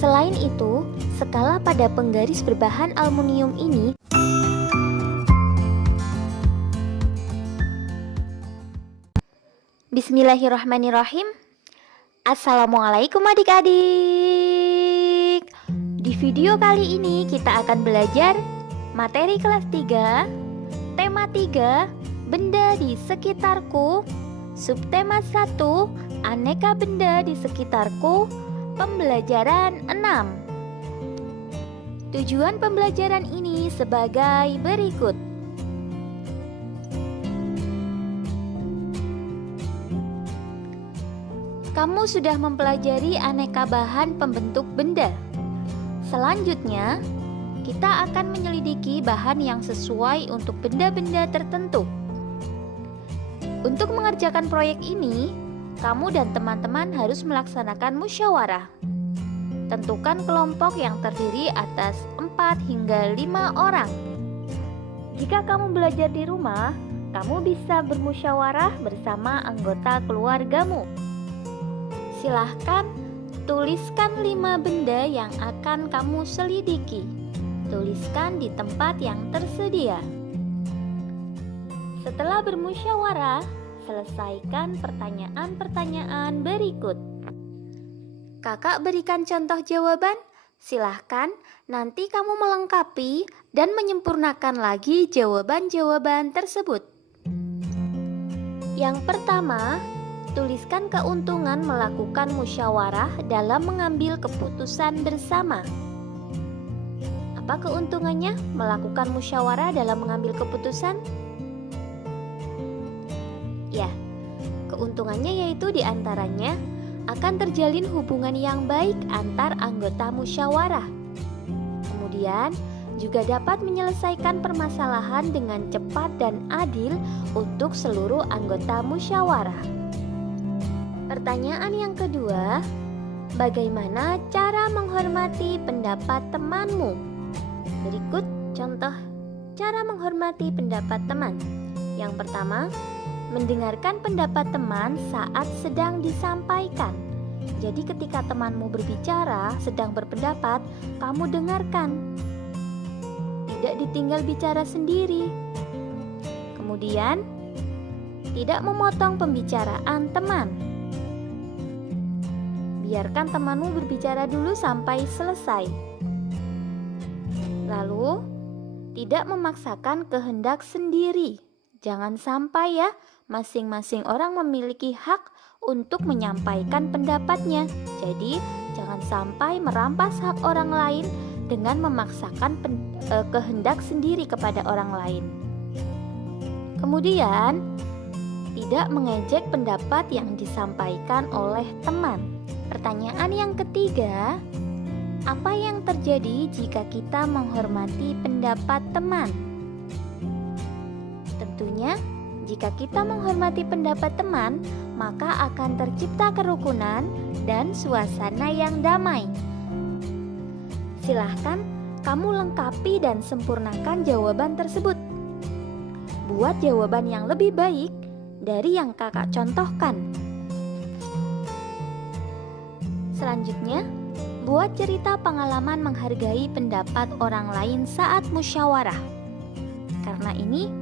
Selain itu, skala pada penggaris berbahan aluminium ini Bismillahirrahmanirrahim. Assalamualaikum adik-adik. Di video kali ini kita akan belajar materi kelas 3, tema 3, benda di sekitarku, subtema 1, aneka benda di sekitarku, pembelajaran 6. Tujuan pembelajaran ini sebagai berikut. Kamu sudah mempelajari aneka bahan pembentuk benda. Selanjutnya, kita akan menyelidiki bahan yang sesuai untuk benda-benda tertentu. Untuk mengerjakan proyek ini, kamu dan teman-teman harus melaksanakan musyawarah. Tentukan kelompok yang terdiri atas 4 hingga 5 orang. Jika kamu belajar di rumah, kamu bisa bermusyawarah bersama anggota keluargamu. Silahkan tuliskan 5 benda yang akan kamu selidiki. Tuliskan di tempat yang tersedia. Setelah bermusyawarah, selesaikan pertanyaan-pertanyaan berikut. Kakak berikan contoh jawaban. Silahkan nanti kamu melengkapi dan menyempurnakan lagi jawaban-jawaban tersebut. Yang pertama, tuliskan keuntungan melakukan musyawarah dalam mengambil keputusan bersama. Apa keuntungannya melakukan musyawarah dalam mengambil keputusan? Ya, keuntungannya yaitu diantaranya akan terjalin hubungan yang baik antar anggota musyawarah. Kemudian, juga dapat menyelesaikan permasalahan dengan cepat dan adil untuk seluruh anggota musyawarah. Pertanyaan yang kedua, bagaimana cara menghormati pendapat temanmu? Berikut contoh cara menghormati pendapat teman. Yang pertama, mendengarkan pendapat teman saat sedang disampaikan. Jadi ketika temanmu berbicara, sedang berpendapat, kamu dengarkan. Tidak ditinggal bicara sendiri. Kemudian, tidak memotong pembicaraan teman. Biarkan temanmu berbicara dulu sampai selesai. Lalu, tidak memaksakan kehendak sendiri. Jangan sampai ya, masing-masing orang memiliki hak untuk menyampaikan pendapatnya. Jadi, jangan sampai merampas hak orang lain dengan memaksakan kehendak sendiri kepada orang lain. Kemudian, tidak mengejek pendapat yang disampaikan oleh teman. Pertanyaan yang ketiga, apa yang terjadi jika kita menghormati pendapat teman? Tentunya, jika kita menghormati pendapat teman, maka akan tercipta kerukunan dan suasana yang damai. Silahkan kamu lengkapi dan sempurnakan jawaban tersebut. Buat jawaban yang lebih baik dari yang kakak contohkan. Selanjutnya, buat cerita pengalaman menghargai pendapat orang lain saat musyawarah. Karena ini,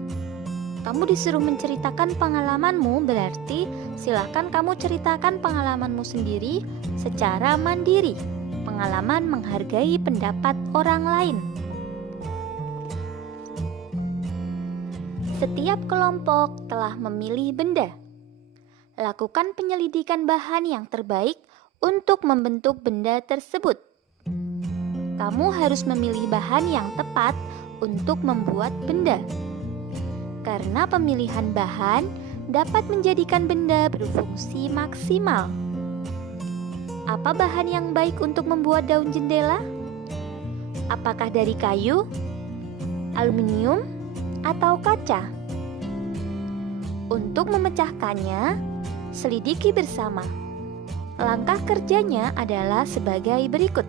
kamu disuruh menceritakan pengalamanmu, berarti silahkan kamu ceritakan pengalamanmu sendiri secara mandiri. Pengalaman menghargai pendapat orang lain. Setiap kelompok telah memilih benda. Lakukan penyelidikan bahan yang terbaik untuk membentuk benda tersebut. Kamu harus memilih bahan yang tepat untuk membuat benda. Karena pemilihan bahan dapat menjadikan benda berfungsi maksimal. Apa bahan yang baik untuk membuat daun jendela? Apakah dari kayu, aluminium, atau kaca? Untuk memecahkannya, selidiki bersama. Langkah kerjanya adalah sebagai berikut.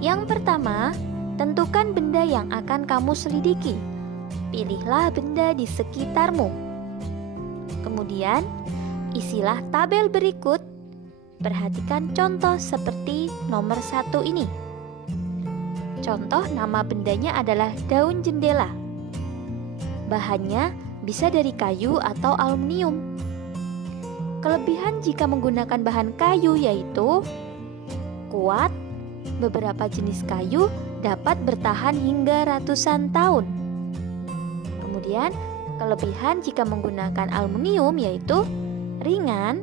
Yang pertama, tentukan benda yang akan kamu selidiki. Pilihlah benda di sekitarmu. Kemudian, isilah tabel berikut Perhatikan contoh seperti nomor 1 ini. Contoh nama bendanya adalah daun jendela. Bahannya bisa dari kayu atau aluminium. Kelebihan jika menggunakan bahan kayu yaitu kuat, beberapa jenis kayu dapat bertahan hingga ratusan tahun. Kemudian, kelebihan jika menggunakan aluminium yaitu ringan,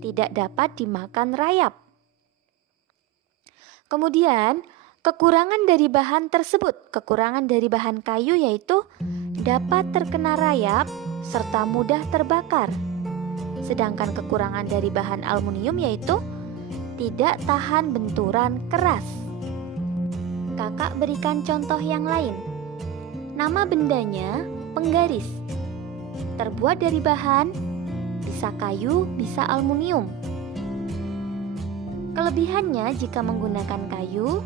tidak dapat dimakan rayap. Kemudian, kekurangan dari bahan tersebut, kekurangan dari bahan kayu yaitu dapat terkena rayap serta mudah terbakar. Sedangkan kekurangan dari bahan aluminium yaitu tidak tahan benturan keras. Kakak berikan contoh yang lain. Nama bendanya penggaris. Terbuat dari bahan bisa kayu, bisa aluminium. Kelebihannya jika menggunakan kayu,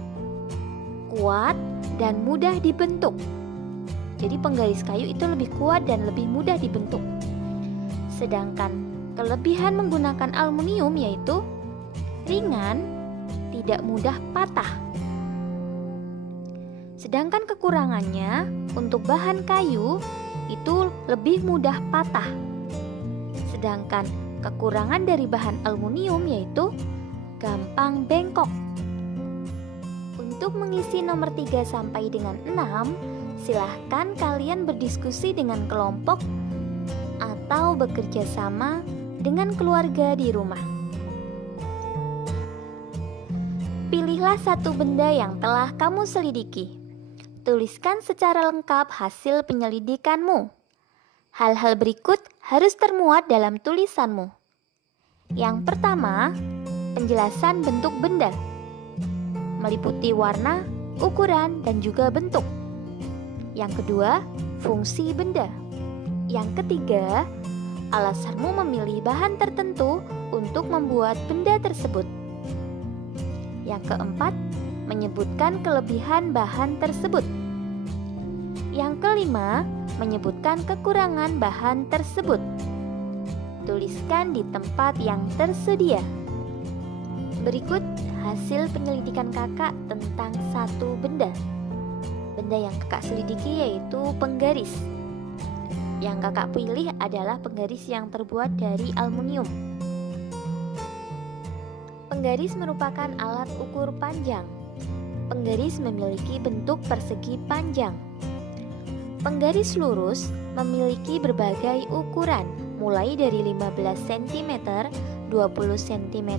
kuat dan mudah dibentuk. Jadi penggaris kayu itu lebih kuat dan lebih mudah dibentuk. Sedangkan kelebihan menggunakan aluminium yaitu ringan, tidak mudah patah. Sedangkan kekurangannya untuk bahan kayu itu lebih mudah patah. Sedangkan kekurangan dari bahan aluminium yaitu gampang bengkok. Untuk mengisi nomor 3 sampai dengan 6, silahkan kalian berdiskusi dengan kelompok atau bekerja sama dengan keluarga di rumah. Pilihlah satu benda yang telah kamu selidiki. Tuliskan secara lengkap hasil penyelidikanmu. Hal-hal berikut harus termuat dalam tulisanmu. Yang pertama, penjelasan bentuk benda, meliputi warna, ukuran, dan juga bentuk. Yang kedua, fungsi benda. Yang ketiga, alasanmu memilih bahan tertentu untuk membuat benda tersebut. Yang keempat, menyebutkan kelebihan bahan tersebut. Yang kelima, menyebutkan kekurangan bahan tersebut. Tuliskan di tempat yang tersedia. Berikut hasil penyelidikan kakak tentang satu benda. Benda yang kakak selidiki yaitu penggaris. Yang kakak pilih adalah penggaris yang terbuat dari aluminium. Penggaris merupakan alat ukur panjang. Penggaris memiliki bentuk persegi panjang. Penggaris lurus memiliki berbagai ukuran, mulai dari 15 cm, 20 cm,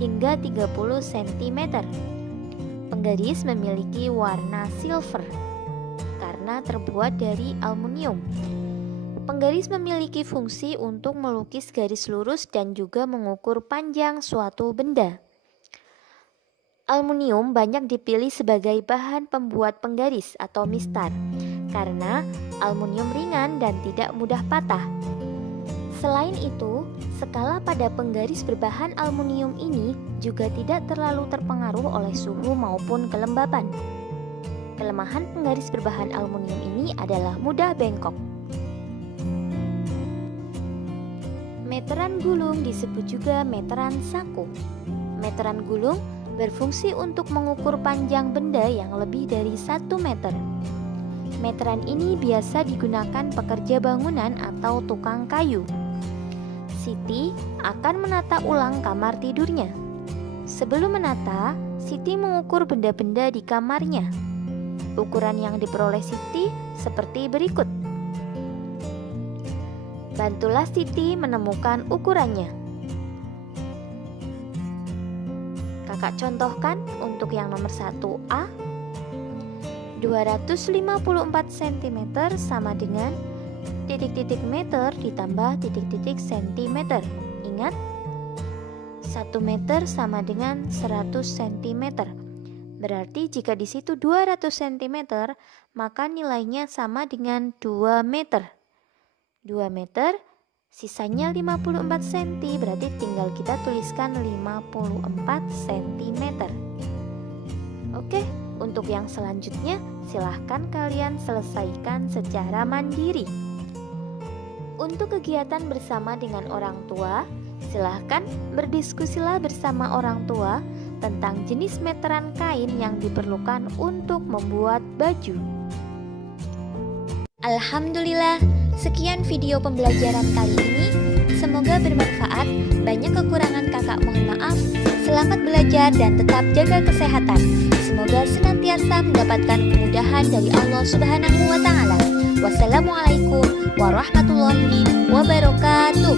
hingga 30 cm. Penggaris memiliki warna silver karena terbuat dari aluminium. Penggaris memiliki fungsi untuk melukis garis lurus dan juga mengukur panjang suatu benda. Aluminium banyak dipilih sebagai bahan pembuat penggaris atau mistar karena aluminium ringan dan tidak mudah patah. Selain itu, skala pada penggaris berbahan aluminium ini juga tidak terlalu terpengaruh oleh suhu maupun kelembapan. Kelemahan penggaris berbahan aluminium ini adalah mudah bengkok. Meteran gulung disebut juga meteran saku. Meteran gulung berfungsi untuk mengukur panjang benda yang lebih dari 1 meter. Meteran ini biasa digunakan pekerja bangunan atau tukang kayu. Siti akan menata ulang kamar tidurnya. Sebelum menata, Siti mengukur benda-benda di kamarnya. Ukuran yang diperoleh Siti seperti berikut. Bantulah Siti menemukan ukurannya. Kakak contohkan untuk yang nomor 1A. 254 cm sama dengan titik-titik meter ditambah titik-titik cm. Ingat, 1 meter sama dengan 100 cm. Berarti jika di situ 200 cm, maka nilainya sama dengan 2 meter. 2 meter, sisanya 54 cm, berarti tinggal kita tuliskan 54 cm. Oke, untuk yang selanjutnya silahkan kalian selesaikan secara mandiri. Untuk kegiatan bersama dengan orang tua, Silahkan berdiskusilah bersama orang tua tentang jenis meteran kain yang diperlukan untuk membuat baju. Alhamdulillah, sekian video pembelajaran kali ini. Semoga bermanfaat. Banyak kekurangan kakak mohon maaf. Selamat belajar dan tetap jaga kesehatan. Semoga senantiasa mendapatkan kemudahan dari Allah Subhanahu wa Ta'ala. Wassalamualaikum warahmatullahi wabarakatuh.